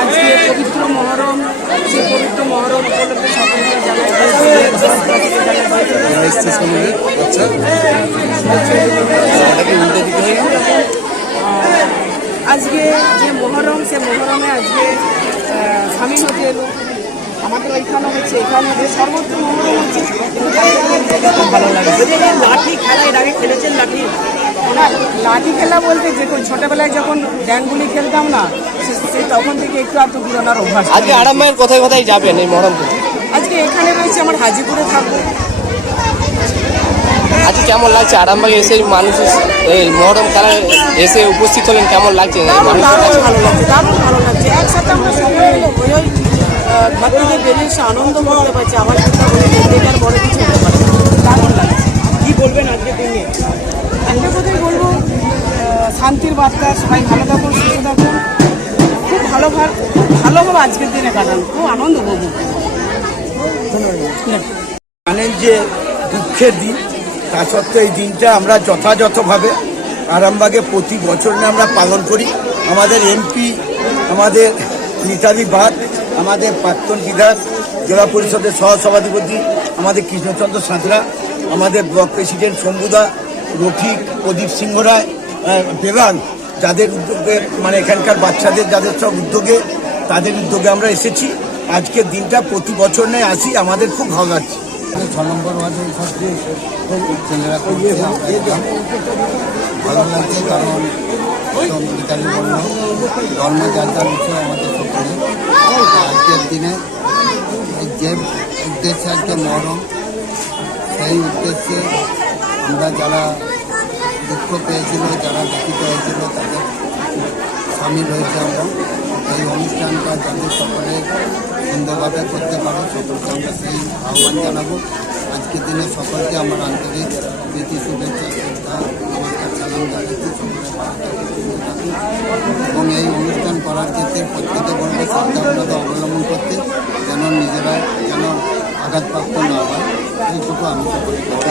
আজকে পবিত্র মহরম পবিত্র মহরম আজকে যে মহরম সে মহরমে আজকে স্বামী হতে এলো আমাদের ওইখানে হচ্ছে এখানে হচ্ছে মহরম হচ্ছে ভালো লাগে। লাঠি খেলায় এর খেলেছেন লাঠি। না লাঠি খেলা বলতে যে ছোটবেলায় যখন ড্যানগুলি খেলতাম না সে- সেই তখন থেকে একটু একটু ঘুরানোর অভ্যাস। আজকে আরাম ভাইয়ের কোথায় কোথায় যাবেন এই মহরম থেকে আজকে এখানে রয়েছে আমার হাজিপুরে থাকব। আজকে কেমন লাগছে? আরামবাগ এসে মানুষ এই মহরম খেলায় এসে উপস্থিত হলেন কেমন লাগছে? দারুণ ভালো লাগছে দারুণ ভালো লাগছে। একসাথে আমরা সবাই মিলে ওই ওই আহ, ভক্তিকে বেরিয়ে এসে আনন্দ করতে পারছি আমার বড় কিছু হতে পারে দারুণ লাগছে। কী বলবেন আজকে দিনে একটা কথাই বলব আহ, শান্তির বার্তা, সবাই ভালো থাকুন, সুস্থ থাকুন। খুব ভালো খুব ভালোভাবে আজকের দিনে কাটান। খুব আনন্দ উপভোগ জানেন যে দুঃখের দিন, তা সত্ত্বেও এই দিনটা আমরা যথাযথভাবে আরামবাগে প্রতি বছর আমরা পালন করি। আমাদের এমপি, আমাদের মিতালি বাগ আমাদের প্রাক্তন বিধায়ক, জেলা পরিষদের সহসভাধিপতি, আমাদের কৃষ্ণচন্দ্র সাঁতরা, আমাদের ব্লক প্রেসিডেন্ট শম্ভুদা, রফিক, প্রদীপ সিংহ রায় বেলাল যাদের উদ্যোগে মানে এখানকার বাচ্চাদের, যাদের সব উদ্যোগে, তাদের উদ্যোগে আমরা এসেছি। আজকের দিনটা প্রতি বছর নেয় আসি, আমাদের খুব ভালো লাগছে। ছ নম্বর ওয়ার্ডের ক্ষেত্রে ছেলেরা ভালো লাগছে কারণ চন্দ্রিকালী বলল ধর্ম যাত্রার বিষয় আমাদের সকলে। আজকের দিনে যে উদ্দেশ্যে আজকে মহরম সেই উদ্দেশ্যে আমরা যারা দুঃখ পেয়েছিল, যারা দুঃখিত হয়েছিল, তাদের সামিল হয়েছে আমরা। এই অনুষ্ঠানটা যাতে সকলে সুন্দরভাবে করতে পারো, সকলকে আমরা সেই আহ্বান জানাব। আজকের দিনে সকলকে আমার আন্তরিক প্রীতি, শুভেচ্ছা, শ্রদ্ধা, নমস্কার সালাম জানাচ্ছি সকলে। এবং এই অনুষ্ঠান করার ক্ষেত্রে প্রত্যেকে বলব সাবধানতা অবলম্বন করতে যেন নিজেরা যেন আঘাতপ্রাপ্ত না হয়। এইটুকু আমি সকলকে